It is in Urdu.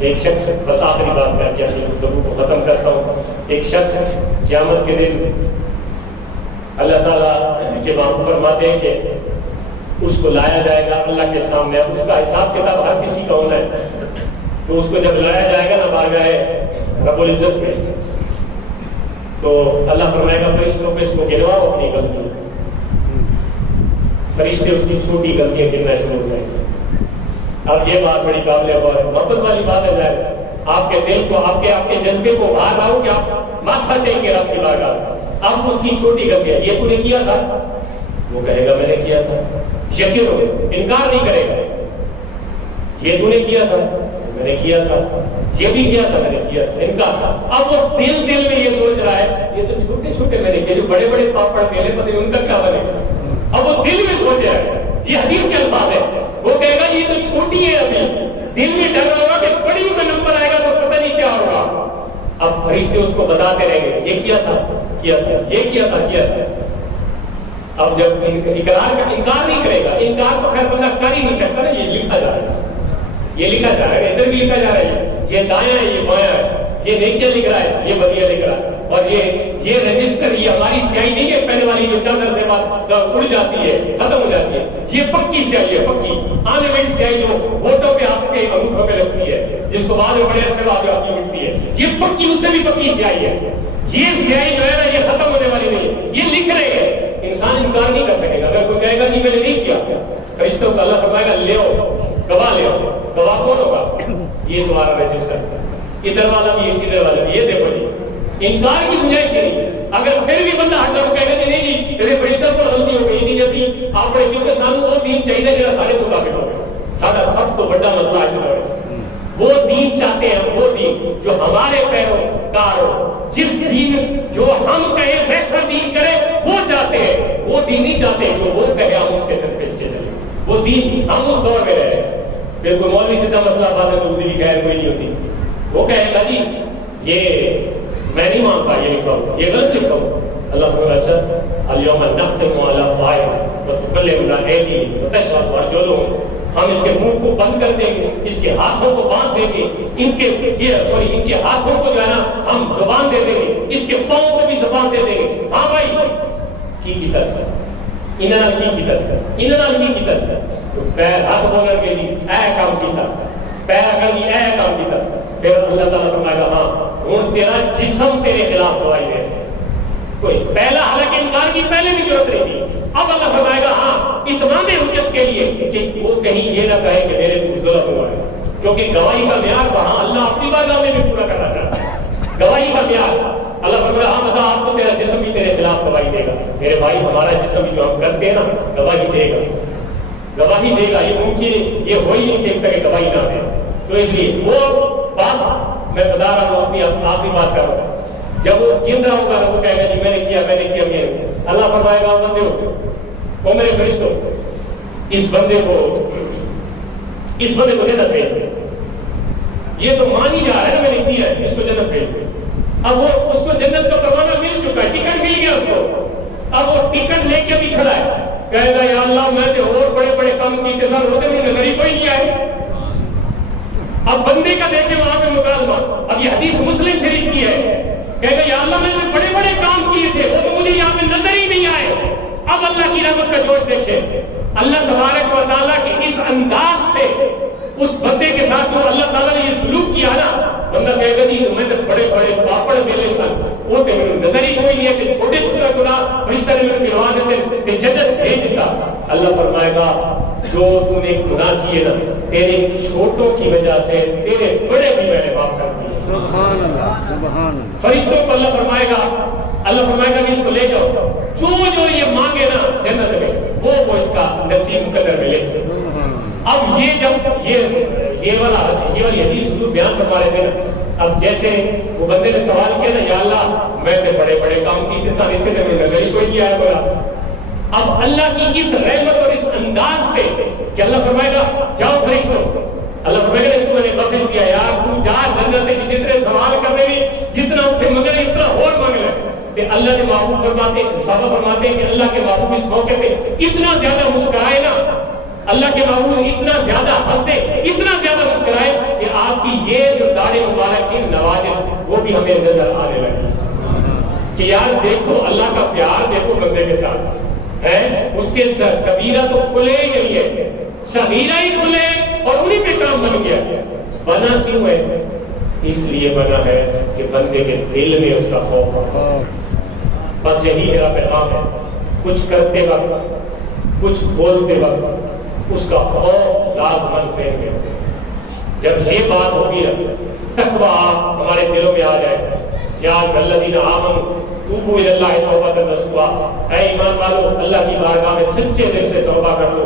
ایک شخص، بس آخری بات کر کے اپنی گفتگو کو ختم کرتا ہوں، ایک شخص قیامت کے دن اللہ تعالیٰ کے باب فرماتے ہیں کہ اس کو لایا جائے گا اللہ کے سامنے، اس کا حساب کتاب ہر کسی کا ہونا ہے، تو اس کو جب لایا جائے گا نا بارگاہ رب العزت میں، تو اللہ فرمائے گا فرشتوں کو اس کو گنواؤ اپنی غلطی، فرشتے اس کی چھوٹی غلطیاں گننا شروع ہو جائیں گے۔ اب یہ بات بڑی قابل غور ہے، محبت والی بات ہے جائے آپ کے دل کو، آپ کے جذبے کو باہر لاؤ کہ آپ ماتھا ٹیک کے رب کی بارگاہ، اب اس کی چھوٹی غلطیاں، یہ تو نے کیا تھا، وہ کہے گا میں نے کیا تھا، یقین ہو انکار نہیں کرے گا، یہ تو نے کیا تھا میں نے کیا تھا، یہ بھی کیا تھا میں نے کیا تھا، انکار۔ اب وہ دل میں یہ سوچ رہا ہے یہ تو چھوٹے چھوٹے میں نے کیا، جو بڑے بڑے پاپڑ میلے پتے ان کا کیا بنے گا، اب وہ دل میں سوچ رہا ہے، یہ حدیث کے الفاظ ہے، وہ کہے گا یہ تو چھوٹی ہے، ابھی دل میں ڈر رہا ہوگا کہ بڑی کا نمبر آئے گا تو پتہ نہیں کیا ہوگا۔ اب فرشتے اس کو بتاتے رہیں گے یہ کیا تھا کیا تھا، یہ کیا تھا کیا تھا۔ اب جب اقرار کا انکار نہیں کرے گا، انکار تو خیر بندہ کر ہی نہیں سکتا نا، یہ لکھا جا رہا ہے، یہ لکھا جا رہا ہے، ادھر بھی لکھا جا رہا ہے، یہ دایاں ہے یہ بایاں ہے، یہ نیکیاں لکھ رہا ہے یہ بدیاں لکھ رہا ہے، اور یہ رجسٹر، یہ ہماری سیاہی نہیں ہے پہلے والی جو چند عرصے بعد اڑ جاتی ہے ختم ہو جاتی ہے، یہ پکی سیاہی ہے، پکی آنے والی سیاہی جو ہوٹوں پہ آپ کے انگوٹھوں پہ لگتی ہے، جس کو بعد میں بڑے عرصے بعد آپ کی مٹتی ہے، یہ پکی اس سے بھی پکی سیاہی ہے، یہ سیاہی جو ہے نا یہ ختم ہونے والی نہیں ہے، یہ لکھ رہے ہیں، انسان انکار نہیں کر سکے گا۔ اگر کوئی کہے گا کہ میں نے نہیں کیا، فرشتوں کو اللہ فرمائے گا لے آؤ گواہ، لے آؤ گواہ کون ہوگا، یہ تمہارا رجسٹر، ادھر والا بھی ادھر والا بھی، یہ دیکھو جی انکار کی گنجائش نہیں۔ اگر پھر بھی بندہ ہٹ جاؤ کہے گا کہ نہیں جی تیرے فرشتوں پر غلطی ہو گئی نہیں جیسی آپ نے، کیونکہ سانو وہ دین چاہیے جڑا سارے مطابق ہو، سارا سب تو بڑا مسئلہ ہے وہ دین چاہتے ہیں، وہ دین جو ہمارے پیروکار ہو، جس دین جو ہم کہیں ویسا دین کرے وہ چاہتے ہیں، وہ دین نہیں چاہتے جو وہ کہے ہم اس کے پیچھے چلیں، وہ دین ہم اس دور میں رہے ہیں۔ پھر کوئی مولوی سیدھا مسئلہ بات ہے تو ادھر بھی خیر کوئی نہیں ہوتی، وہ کہے گا جی یہ میں نہیں مانتا، یہ لکھا ہو یہ غلط لکھا ہو، اللہ فرمائے اچھا الیوم نختم علی افواہہم وتکلمنا ایدیہم وتشہد ارجلہم، ہم اس کے منہ کو بند کر دیں گے، اس کے ہاتھوں کو باندھ دیں گے، ان کے ہاتھوں کو جو ہے نا ہم زبان دے دیں گے، اس کے پاؤں کو بھی زبان دے دیں گے۔ ہاں بھائی کی تصویر انہاں کی تصویر انہاں کی تصویر تو پیر ہاتھ بولن کے لیے اے کام کیتا، پیر اگر نہیں اے کام کیتا، پھر اللہ تعالیٰ فرمائے گا ہاں ہوں تیرا جسم تیرے خلاف گواہی دے، کوئی پہلا حالانکہ انکار کی پہلے بھی ضرورت نہیں تھی، اب اللہ فرمائے گا ہاں اتمام حجت کے لیے کہ وہ کہیں یہ نہ کہے کہ میرے کو ظلم ہوا ہے، کیونکہ گواہی کا معیار وہاں اللہ اپنی بارگاہ میں بھی پورا کرنا چاہتا ہے، گواہی کا معیار اللہ فرمائے گا ہاں بتا آپ تو تیرا جسم بھی تیرے خلاف گواہی دے گا، میرے بھائی ہمارا جسم بھی جو ہم کرتے ہیں نا گواہی دے گا، گواہی دے گا، یہ ممکن ہے، یہ ہو ہی نہیں سکتا کہ گواہی نہ دے، تو اس لیے وہ بات میں بتا رہا ہوں، اپنی آخری بات کر رہا ہوں، جب وہ گن رہا ہوگا وہ کہے گا جی میں نے کیا میں نے کیا میں نے، اللہ فرمائے گا بندے ہو وہ میرے فرشتوں اس بندے کو جنت بھیج دے، یہ تو مان ہی جا رہا ہے نا میں نے کیا ہے، اس کو جنت بھیج دے، اب وہ اس کو جنت کا پروانہ مل چکا ہے، ٹکٹ مل گیا اس کو، اب وہ ٹکٹ لے کے بھی کھڑا ہے، کہے گا یا اللہ میں نے اور بڑے بڑے کام کی کسان ہوتے مجھے نظر ہی کوئی نہیں آئے۔ اب بندے کا دیکھیں وہاں پہ مکالمہ، اب یہ حدیث مسلم شریف کی ہے، کہے گا یا اللہ میں نے بڑے بڑے کام کیے تھے وہ تو مجھے یہاں پہ نظر ہی نہیں آئے۔ اب اللہ کی رحمت کا جوش دیکھیں، اللہ تبارک و تعالیٰ کے اس انداز سے اس بندے کے ساتھ جو اللہ تعالیٰ نے یہ سلوک کیا نا، بندہ کہے گا نہیں میں تو بڑے بڑے پاپڑ میلے سن وہ تو میرے نظر ہی کوئی نہیں ہے کہ چھوٹے چھوٹے گناہ فرشتہ نے میرے گنوا دیتے کہ جنت بھیج دیتا۔ اللہ فرمائے گا جو تو نے گناہ کیے نا تیرے چھوٹوں کی وجہ سے تیرے بڑے بھی میں نے معاف کر دیے۔ سبحان اللہ سبحان اللہ۔ فرشتوں کو اللہ فرمائے گا کہ اس کو لے جاؤ، جو یہ مانگے نا جنت میں وہ اس کا نصیب مقدر ملے۔ اب یہ جب یہ والی حدیث حضور بیان فرما رہے تھے نا، اب جیسے وہ بندے نے سوال کیا نا یا اللہ میں نے بڑے بڑے کام کیے سارے تھے میں نظر ہی کوئی نہیں آیا بولا، اب اللہ کی اس رحمت اور اس انداز پہ کہ اللہ فرمائے گا جاؤ فرشتوں، اللہ فرمائے گا اس کو میں نے بخش دیا یار تو جا جنت میں جتنے سوال کرنے بھی جتنا اتنے مانگنے اتنا اور مانگ لے۔ کہ اللہ کے محبوب فرماتے ہیں، صحابہ فرماتے ہیں کہ اللہ کے محبوب اس موقع پہ اتنا زیادہ مسکرائے نا، اللہ کے محبوب اتنا زیادہ ہنسے اتنا زیادہ مسکرائے کہ آپ کی کی یہ جو داڑھی مبارک کی نواجذ وہ بھی ہمیں نظر آنے لگی کہ یار دیکھو اللہ کا پیار دیکھو بندے کے ساتھ ہے. اس کے سر کبیرہ تو کھلے ہی نہیں ہے, صغیرہ ہی کھلے اور انہی پہ کام بن گیا. بنا کیوں ہے؟ اس لیے بنا ہے کہ بندے کے دل میں اس کا خوف ہو. بس یہی میرا پیغام ہے. کچھ کرتے وقت کچھ بولتے وقت اس کا خوف لازمن سے ہے. جب یہ بات ہوگی نا تقویٰ ہمارے دلوں میں آ جائے. یا الذین آمنوا توبوا الی اللہ توبۃ نصوحا, اے ایمان والو اللہ کی بارگاہ میں سچے دل سے توبہ کر لو.